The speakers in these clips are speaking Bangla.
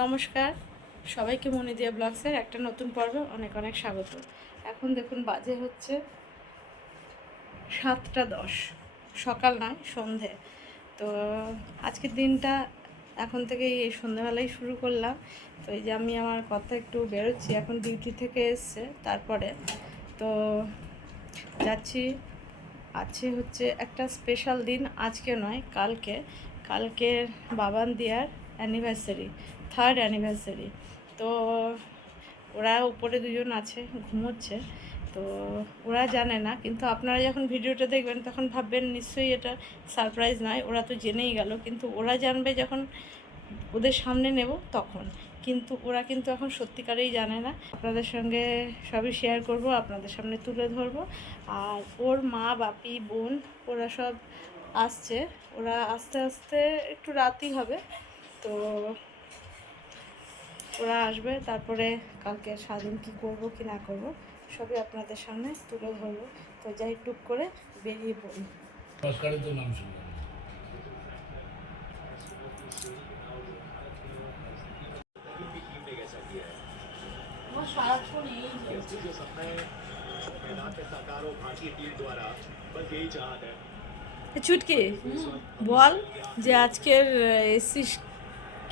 নমস্কার। সবাইকে মনে দিয়া ব্লগসের একটা নতুন পর্বে অনেক অনেক স্বাগত। এখন দেখুন বাজে হচ্ছে সাতটা দশ। সকাল নয়, সন্ধে। তো আজকের দিনটা এখন থেকে এই সন্ধ্যাবেলায় শুরু করলাম। তো এই যে আমি আমার কথা একটু বেরোচ্ছি, এখন ডিউটি থেকে এসছে তারপরে। তো যাচ্ছি আছে হচ্ছে একটা স্পেশাল দিন, আজকে নয়, কালকে। কালকের বাবান দিয়ার অ্যানিভার্সারি থার্ড অ্যানিভার্সারি তো ওরা উপরে দুজন আছে, ঘুমোচ্ছে। তো ওরা জানে না, কিন্তু আপনারা যখন ভিডিওটা দেখবেন তখন ভাববেন নিশ্চয়ই এটা সারপ্রাইজ নয়, ওরা তো জেনেই গেল। কিন্তু ওরা জানবে যখন ওদের সামনে নেব তখন। কিন্তু ওরা কিন্তু এখন সত্যিকারেই জানে না। আপনাদের সঙ্গে সবই শেয়ার করব, আপনাদের সামনে তুলে ধরবো। আর ওর মা, বাপি, বোন, ওরা সব আসছে। ওরা আস্তে আস্তে একটু রাতই হবে। তো ওরা আসবে তারপরে কালকে সারাদিন কী করব কি না করব সবই আপনাদের সামনে তুলে ধরবো। তো যাই টুক করে বেরিয়ে পড়ি। চুটকি বল যে আজকের এসিস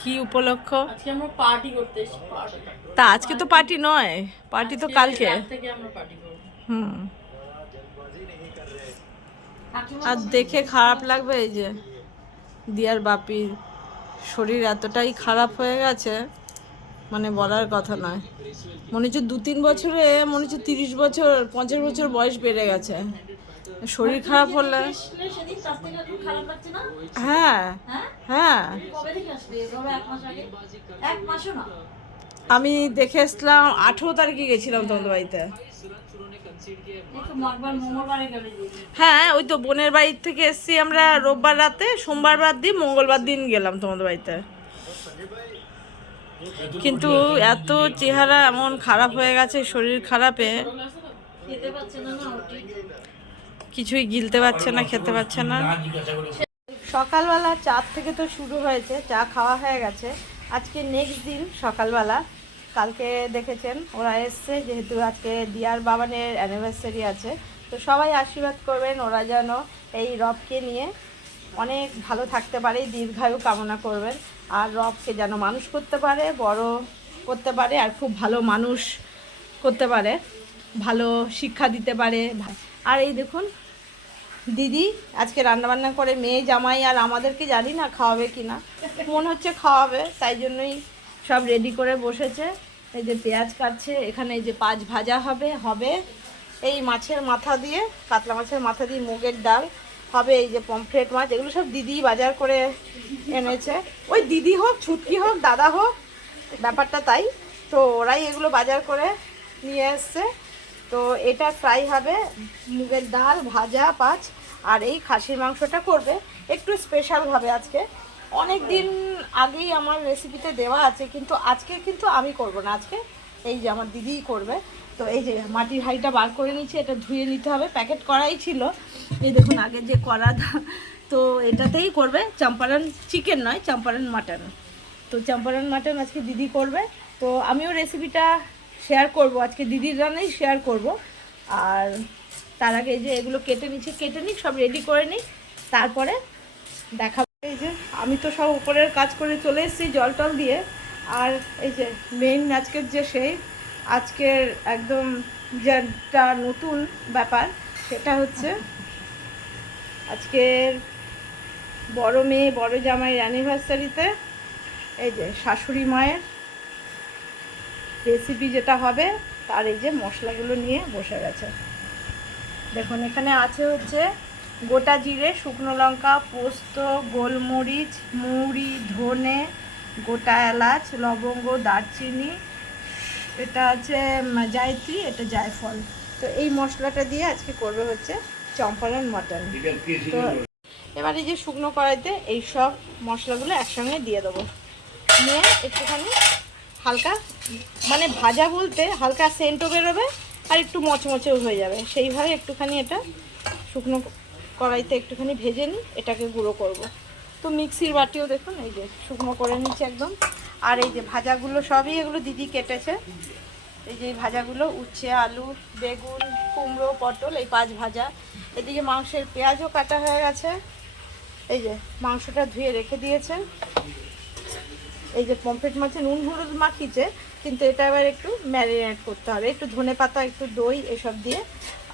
কি উপলক্ষ? আজকে আমরা পার্টি করতে এসেছি পার্টি তা আজকে তো পার্টি নয় পার্টি তো কালকে। থেকে আমরা পার্টি করব। হুম। আর দেখে খারাপ লাগবে এই যে দিয়ার বাপির শরীর এতটাই খারাপ হয়ে গেছে মানে বলার কথা নয়। মনে হচ্ছে দু তিন বছরে মনে হচ্ছে তিরিশ বছর পঞ্চাশ বছর বয়স বেড়ে গেছে। শরীর খারাপ হলে হ্যাঁ হ্যাঁ? হ্যাঁ। আমি দেখে এসলাম আঠেরো তারিখে গেছিলাম তোমাদের বাড়িতে। হ্যাঁ ওই তো বোনের বাড়ি থেকে এসছি আমরা রোববার রাতে সোমবার বাদ দিয়ে মঙ্গলবার দিন গেলাম তোমাদের বাড়িতে। কিন্তু এত চেহারা এমন খারাপ হয়ে গেছে শরীর খারাপে। কিছুই গিলতে পারছে না, খেতে পারছে না। সকালবেলা চার থেকে তো শুরু হয়েছে, চা খাওয়া হয়ে গেছে। আজকে নেক্সট দিন সকালবেলা। কালকে দেখেছেন, ওরা এসছে, যেহেতু আজকে দিয়ার বাবানের অ্যানিভার্সারি আছে। তো সবাই আশীর্বাদ করবেন, ওরা যেন এই রবকে নিয়ে অনেক ভালো থাকতে পারে দীর্ঘায়ু কামনা করবেন। আর রবকে যেন মানুষ করতে পারে, বড় করতে পারে, আর খুব ভালো মানুষ করতে পারে। ভালো শিক্ষা দিতে পারে। আর এই দেখুন, দিদি আজকে রান্নাবান্না করে, মেয়ে, জামাই আর আমাদেরকে জানি না খাওয়াবে কি না মনে হচ্ছে খাওয়াবে, তাই জন্যই সব রেডি করে বসেছে। এই যে পেঁয়াজ কাটছে, এখানে এই যে পাঁচ ভাজা হবে হবে এই মাছের মাথা দিয়ে, কাতলা মাছের মাথা দিয়ে মুগের ডাল, হবে এই যে পমফ্রেট মাছ, এগুলো সব দিদি বাজার করে এনেছে। ওই দিদি হোক, ছুটকি হোক, দাদা হোক, ব্যাপারটা তাই। তো ওরাই এগুলো বাজার করে নিয়ে এসছে। তো এটা ফ্রাই হবে, মুগের ডাল, ভাজা, পাঁচ, আর এই খাসির মাংসটা করবে। একটু স্পেশালভাবে আজকে। অনেক দিন আগেই আমার রেসিপিতে দেওয়া আছে, কিন্তু আজকে কিন্তু আমি করব না। আজকে এই যে আমার দিদিই করবে। তো এই যে মাটির হাঁড়িটা বার করে নিচ্ছি এটা ধুয়ে নিতে হবে। প্যাকেট করাই ছিল। এই দেখুন, আগে যে করা তো এটাতেই করবে। চম্পারন চিকেন নয় চম্পারন মাটন তো চম্পারন মাটন আজকে দিদি করবে। তো আমিও রেসিপিটা শেয়ার করব। আজকে দিদির রান্নাই শেয়ার করব। আর তার আগে যে এগুলো কেটে নিচ্ছে, কেটে নিক, সব রেডি করে নিই তারপরে দেখাবো। এই যে আমি তো সব উপরের কাজ করে চলে এসেছি জল টল দিয়ে। আর এই যে মেইন আজকের যে সেই, আজকের একদম যেটা নতুন ব্যাপার, সেটা হচ্ছে আজকের বড় মেয়ে, বড় জামাইয়ের অ্যানিভার্সারিতে এই যে শাশুড়ি মায়ের রেসিপি যেটা হবে তার এই যে মশলাগুলো নিয়ে বসে গেছে। দেখুন এখানে আছে হচ্ছে গোটা জিরে শুকনো লঙ্কা পোস্ত গোলমরিচ মুড়ি ধনে গোটা এলাচ লবঙ্গ দারচিনি এটা আছে জায়ত্রী এটা জায়ফল। তো এই মশলাটা দিয়ে আজকে করবে হচ্ছে চম্পারন মটন। তো এবার এই যে শুকনো কড়াইতে এই সব মশলাগুলো একসঙ্গে দিয়ে দেবো। নিয়ে একটুখানি হালকা মানে ভাজা বলতে হালকা সেন্টও বেরোবে আর একটু মচমচেও হয়ে যাবে। সেইভাবে একটুখানি এটা শুকনো কড়াইতে একটুখানি ভেজে নিই, এটাকে গুঁড়ো করব। তো মিক্সির বাটিও দেখুন, এই যে শুকনো করে নিচ্ছি একদম। আর এই যে ভাজাগুলো সবই এগুলো দিদি কেটেছে। এই যে ভাজাগুলো, উচ্ছে, আলু, বেগুন, কুমড়ো, পটল, এই পাঁচ ভাজা। এদিকে মাংসের পেঁয়াজও কাটা হয়ে গেছে। এই যে মাংসটা ধুয়ে রেখে দিয়েছে। এই যে পমফ্রেট মাছে নুন হলুদ মাখিয়েছে, কিন্তু এটা এবার একটু ম্যারিনেট করতে হবে। একটু ধনে পাতা, একটু দই এসব দিয়ে।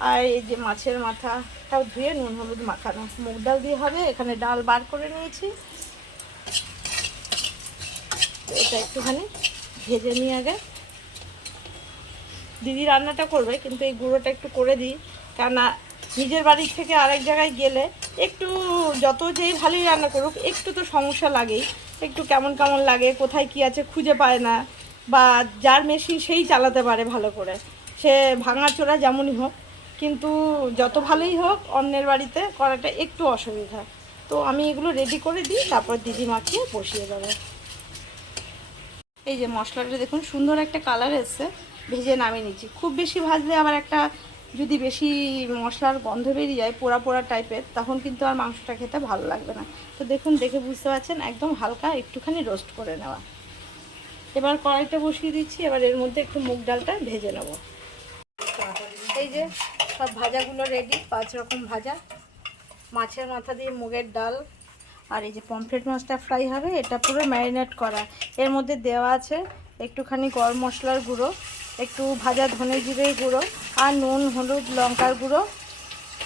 আর এই যে মাছের মাথাটাও ধুয়ে নুন হলুদ মাখানো। মুগ ডাল দিয়ে হবে, এখানে ডাল বার করে নিয়েছি। এটা একটুখানি ভেজে নিই আগে। দিদি রান্নাটা করবে, কিন্তু এই গুঁড়োটা একটু করে দিই। কেননা নিজের বাড়ির থেকে আরেক জায়গায় গেলে একটু যত যেই ভালোই রান্না করুক, একটু তো সমস্যা লাগেই। একটু কেমন কেমন লাগে, কোথায় কি আছে খুঁজে পায় না, বা যার মেশিন সেই চালাতে পারে ভালো করে। সে ভাঙাচোরা যেমনই হোক, কিন্তু যত ভালোই হোক, অন্যের বাড়িতে করাটা একটু অসুবিধা। তো আমি এগুলো রেডি করে দিই, তারপর দিদি মাখিয়ে বসিয়ে দেবো। এই যে মশলাটা দেখুন, সুন্দর একটা কালার এসছে, ভেজে নামিয়ে নিচ্ছি। খুব বেশি ভাজলে আবার একটা যদি বেশি মশলার গন্ধ বেরিয়ে যায়, পোড়া পোড়া টাইপের তখন কিন্তু আর মাংসটা খেতে ভালো লাগবে না। তো দেখুন, দেখে বুঝতে পারছেন, একদম হালকা একটুখানি রোস্ট করে নেওয়া। এবার কড়াইটা বসিয়ে দিচ্ছি, এবার এর মধ্যে একটু মুগ ডালটা ভেজে নেব। এই যে, সব ভাজাগুলো রেডি পাঁচ রকম ভাজা। মাছের মাথা দিয়ে মুগের ডাল, আর এই যে পমফ্রেট মাছটা ফ্রাই হবে, এটা পুরো ম্যারিনেট করা। এর মধ্যে দেওয়া আছে একটুখানি গরম মশলার গুঁড়ো। একটু ভাজা ধনে জিরের গুঁড়ো আর নুন হলুদ লঙ্কার গুঁড়ো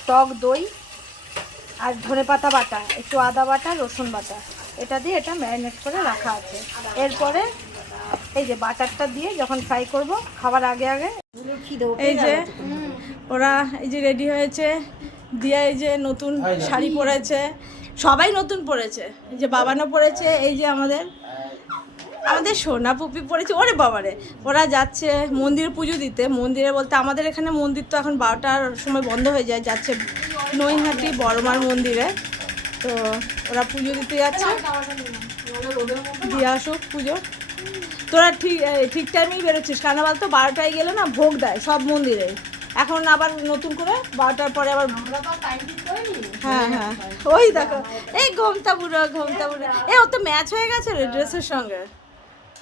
টক দই আর ধনে পাতা বাটা একটু আদা বাটা রসুন বাটা। এটা দিয়ে এটা ম্যারিনেট করে রাখা আছে। এরপরে এই যে বাটারটা দিয়ে যখন ফ্রাই করব খাবার আগে আগে এই যে ওরা এই যে রেডি হয়েছে দিয়া এই যে নতুন শাড়ি পরেছে সবাই নতুন পরেছে। এই যে বাবানও পরেছে এই যে আমাদের আমাদের সোনা পুপি পড়েছে ওরে বাবারে। ওরা যাচ্ছে মন্দির পুজো দিতে। মন্দিরে বলতে আমাদের এখানে মন্দির তো এখন বারোটার সময় বন্ধ হয়ে যায় যাচ্ছে নৈহাটি বড়মার মন্দিরে। তো ওরা পুজো দিতে যাচ্ছে। দিয়ে আসুক পুজো। তোরা ঠিক ঠিক টাইমেই বেরোচ্ছিস। কেন বলতো বারোটায় গেলে না ভোগ দেয় সব মন্দিরে। এখন আবার নতুন করে বারোটার পরে আবার হ্যাঁ হ্যাঁ। ওই দেখো এই ঘোমতা বুড়ো ঘোমটা বুড়ো। এ ও তো ম্যাচ হয়ে গেছে রে ড্রেসের সঙ্গে।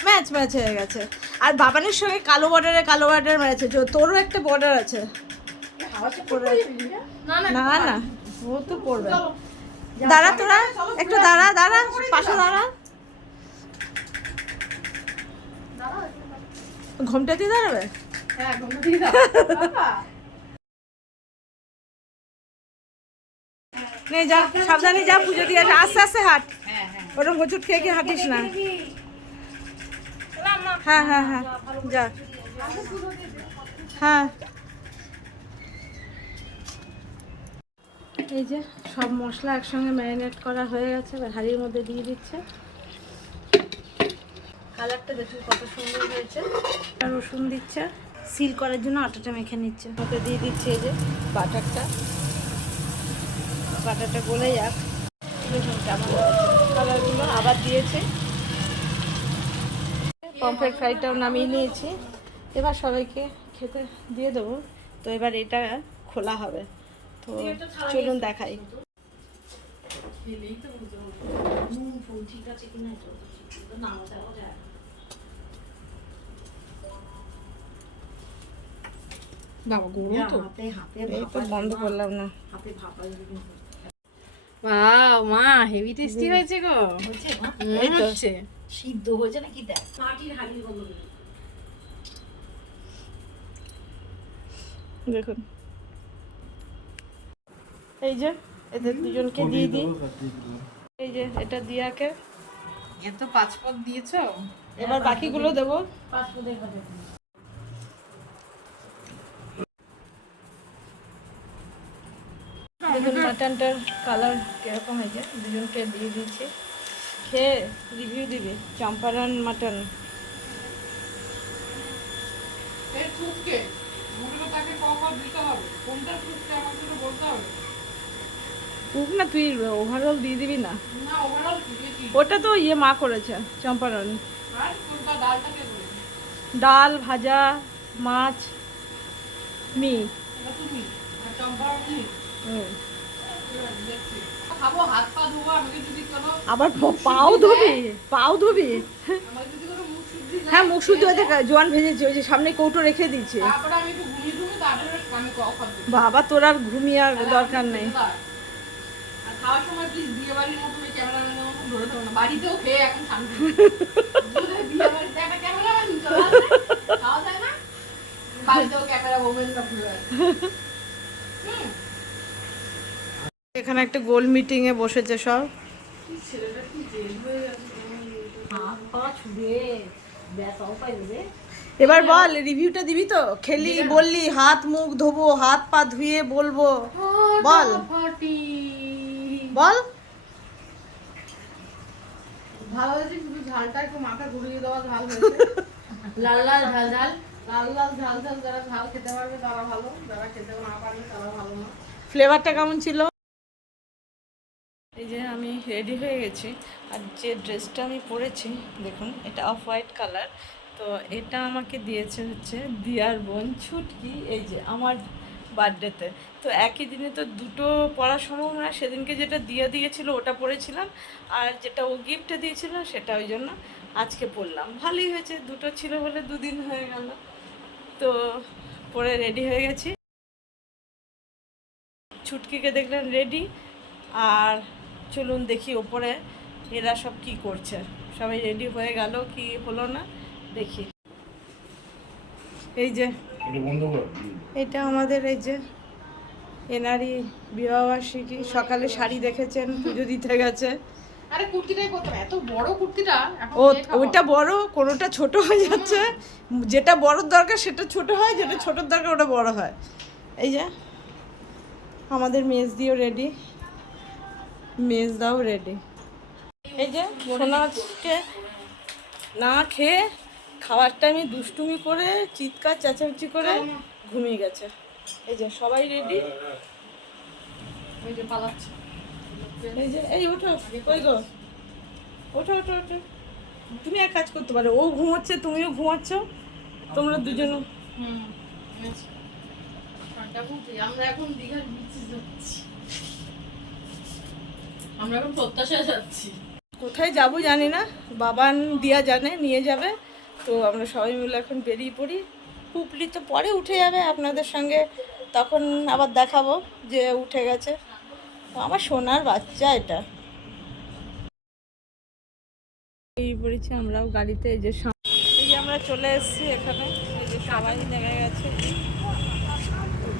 ম্যাচ ম্যাচ হয়ে গেছে। আর বাবানের সঙ্গে কালো বর্ডারে কালো বর্ডার ম্যাচ আছে তোরও একটা বর্ডার আছে। না না ও তো পড়বে। দাঁড়া তোরা। একটু দাঁড়া দাঁড়া। পাশে দাঁড়া। ঘোমটা দিয়ে দাঁড়াবে? নে যা। সাবধানে যা পুজো দিয়ে। আস্তে আস্তে হাঁট। ওরকম হোঁচট খেয়ে খেয়ে হাঁটিস না। হ্যাঁ হ্যাঁ হ্যাঁ। যা। হ্যাঁ। এই যে সব মশলা একসঙ্গে ম্যারিনেট করা হয়ে গেছে, এবার হাঁড়ির মধ্যে দিয়ে দিচ্ছে। কালারটা দেখুন কত সুন্দর হয়েছে। আর রসুন দিচ্ছে। সিল করার জন্য আটাটা মেখে নিচ্ছে। ওকে দিয়ে দিচ্ছে এই যে বাটারটা। বাটারটা গলে যাক। দেখুন কেমন কালারগুলো আবার দিয়েছে। পমফ্রেট ফ্রাইটাও নামিয়ে নিয়েছি। এবার সবাইকে খেতে দিয়ে দেবো। তো এবার এটা খোলা হবে। তো চলুন দেখাই। বাবা গরম তো। এই তো বন্ধ করলাম না। মা হেভি টেস্টি হয়েছে গো। এই তো। সিদ্ধ হয়েছে নাকি দেখ? মাটির হাড়ির গন্ধ দেখুন। এই যে এদের দুজনকে দিয়ে দিই। এই যে এটা দিয়াকে। এত পাঁচ পদ দিয়েছ? এবার বাকিগুলো দেবো। পাঁচশোদের কাছে দেখুন মাটনটার কালার কীরকম হয়েছে? দুজনকে দিয়ে দিয়েছি। খেয়ে রিভিউ দিবি চম্পারন মাটন কুক না তুই ওভারঅল দিয়ে দিবি না। ওটা তো ইয়ে মা করেছে বলে ডাল ভাজা মাছ মি হুম। আবার পাও ধুবি পাও ধুবি। হ্যাঁ মুখ শুদ্ধ থাকে, জোয়ান ভেজেছি, ওই যে সামনে কৌটো রেখে দিয়েছে। বাবা, তোর আর ঘুমিয়ে দরকার নেই। খাওয়ার সময় প্লিজ বিয়ে বাড়ির মতো ক্যামেরা হুম। এখানে একটা গোল মিটিং এ বসেছে সব। হয়ে এবার বল রিভিউটা দিবি তো? খেলি বললি হাত মুখ ধোবো হাত পা ধুয়ে বলব। বল। বল। ভালো হয়েছে শুধু ঝালটা একটু মাথা ঘুরিয়ে দেওয়া ঝাল হয়েছে। লাল লাল ঝাল ঝাল। লাল লাল ঝাল ঝাল যারা ঝাল খেতে পারবে তারা ভালো যারা খেতে না পারবে তারা ভালো না। ফ্লেভারটা কেমন ছিল? যে আমি রেডি হয়ে গেছি। আর যে ড্রেসটা আমি পরেছি, দেখুন, এটা অফ হোয়াইট কালার তো এটা আমাকে দিয়েছে হচ্ছে দিয়ার বোন ছুটকি, এই যে আমার বার্থডেতে তো। একই দিনে তো দুটো পড়া সম্ভব না, সেদিনকে যেটা দিয়ে দিয়েছিল ওটা পরেছিলাম আর যেটা ও গিফটে দিয়েছিল সেটা ওই জন্য আজকে পরলাম ভালোই হয়েছে, দুটো ছিল বলে দুদিন হয়ে গেল। তো পরে রেডি হয়ে গেছি। ছুটকিকে দেখলেন রেডি আর চলুন দেখি ওপরে এরা সব কি করছে। সবাই রেডি হয়ে গেল কি হলো না? দেখি। এই যে এটা আমাদের এই যে এনারই বিবাহবার্ষিকী। সকালে শাড়ি দেখেছেন পুজো দিতে গেছে। আরে কুর্তিটাই করতাম এত বড় কুর্তিটা ও ওইটা বড় কোনোটা ছোট হয়ে যাচ্ছে। যেটা বড় দরকার সেটা ছোট হয় যেটা ছোটোর দরকার ওটা বড় হয়। এই যে আমাদের মেজ দিয়েও রেডি মেজ দাও রেডি এই যে সোনাকে না খেয়ে খাওয়ার টাইমে দুষ্টুমি করে চিৎকার চেঁচামেচি করে ঘুমিয়ে গেছে। এই যে সবাই রেডি ওই যে পালাচ্ছে। এই যে এই ওঠো কই গো? ওঠো ওঠো ওঠো। তুমি এক কাজ করতে পারো ও ঘুমোচ্ছে তুমিও ঘুমাচ্ছ তোমরা দুজন আমরা এখন দীঘার বিচে যাচ্ছি। আমরা এখন প্রত্যাশায় যাচ্ছি। কোথায় যাব জানি না, বাবান দিয়া জানে, নিয়ে যাবে। তো আমরা সবাই মিলে এখন বেরিয়ে পড়ি। পুপলি তো পরে উঠে যাবে আপনাদের সঙ্গে, তখন আবার দেখাবো যে উঠে গেছে। আমার সোনার বাচ্চা এটা। এই পড়েছি আমরাও গাড়িতে, এই যে এই আমরা চলে এসেছি এখানে, এই যে সবাই নেমে গেছে।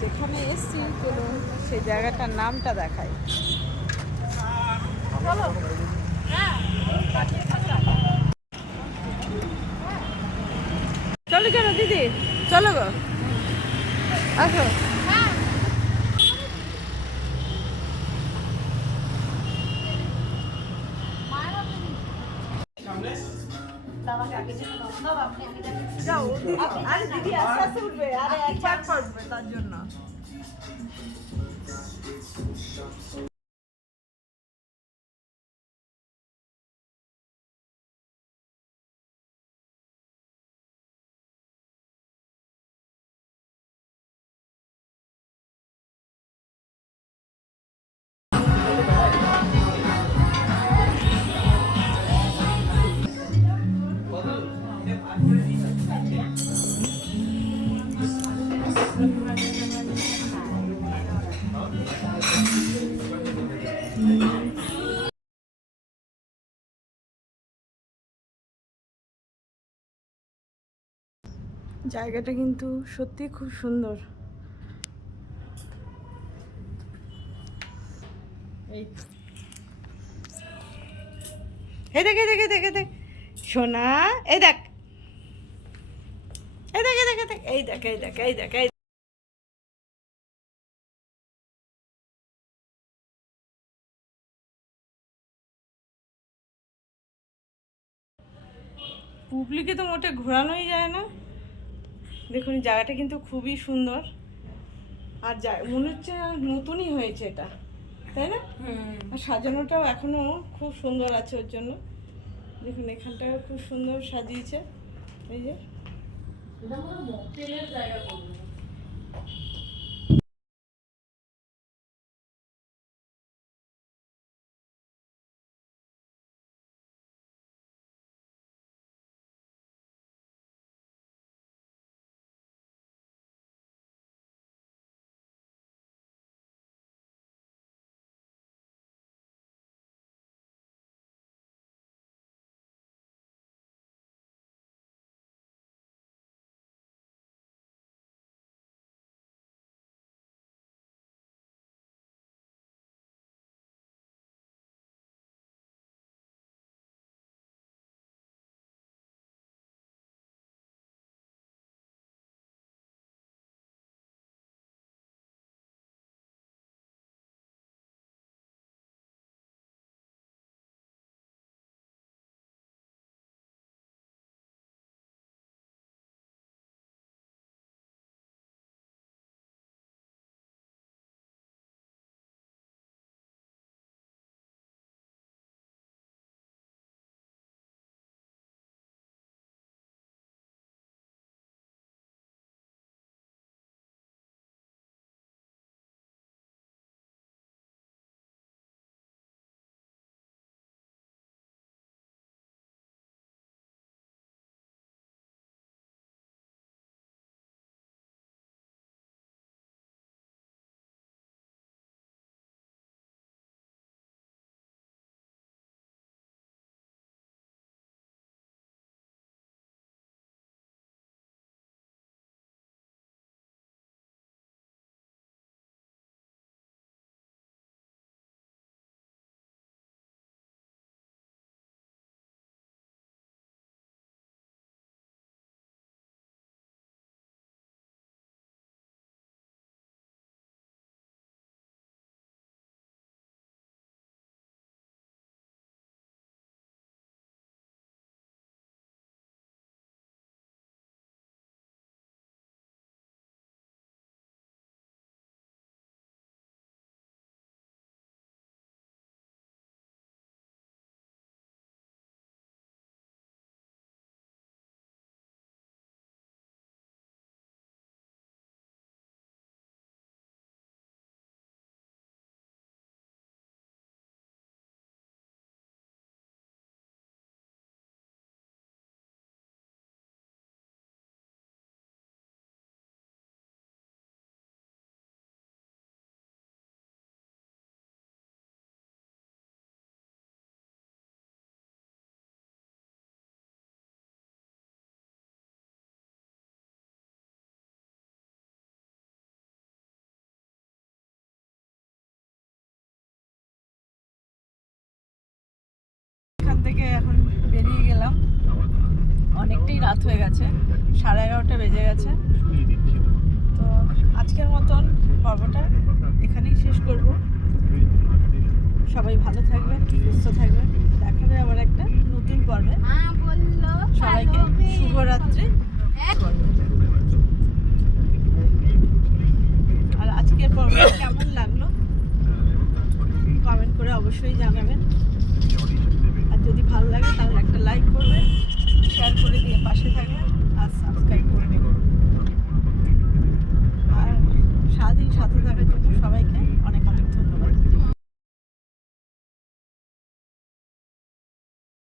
যেখানে এসছি, চলুন সেই জায়গাটার নামটা দেখাই। চলো কেন, দিদি? চলো গো। আসো। আরে দিদি, আস্তে আস্তে উঠবে। আরে একবার পড়বে তার জন্য। জায়গাটা কিন্তু সত্যি খুব সুন্দর। এই। দেখ দেখ দেখ, এই দেখ। এই দেখ। এই দেখ এই দেখ পুবলিকে তো মোটে ঘোরানোই যায় না। দেখুন জায়গাটা কিন্তু খুবই সুন্দর। আর যা মনে হচ্ছে নতুনই হয়েছে এটা তাই না? আর সাজানোটাও এখনও খুব সুন্দর আছে ওর জন্য। দেখুন এখানটাও খুব সুন্দর সাজিয়েছে। এই যে। জায়গা বেরিয়ে গেলাম। অনেকটাই রাত হয়ে গেছে সাড়ে এগারোটা বেজে গেছে। তো আজকের মতন পর্বটা এখানেই শেষ করব। সবাই ভালো থাকবেন সুস্থ থাকবেন। দেখা যায় আবার একটা নতুন পর্বে। সবাইকে শুভরাত্রি। আর আজকের পর্বটা কেমন লাগল? কমেন্ট করে অবশ্যই জানাবেন। যদি ভালো লাগে তাহলে একটা লাইক করবেন শেয়ার করে দিয়ে পাশে থাকবেন আর সাবস্ক্রাইব করে নেবেন। আর স্বাধীন সাথে থাকার জন্য সবাইকে